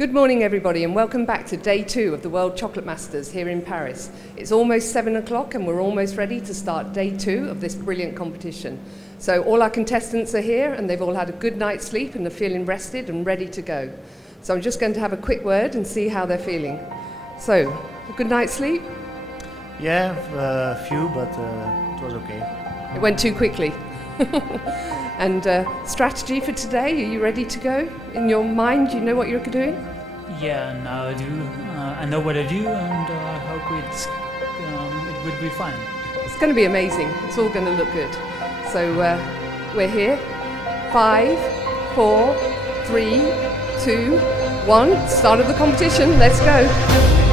Good morning everybody and welcome back to day 2 of the World Chocolate Masters here in Paris. It's almost 7 o'clock and we're almost ready to start day 2 of this brilliant competition. So all our contestants are here and they've all had a good night's sleep and are feeling rested and ready to go. So I'm just going to have a quick word and see how they're feeling. So, a good night's sleep? Yeah, a few, but it was okay. It went too quickly. And strategy for today, are you ready to go? In your mind, you know what you're doing? Yeah, now I do. I know what I do, and I hope it would be fine. It's going to be amazing. It's all going to look good. So we're here. 5, 4, 3, 2, 1. Start of the competition. Let's go.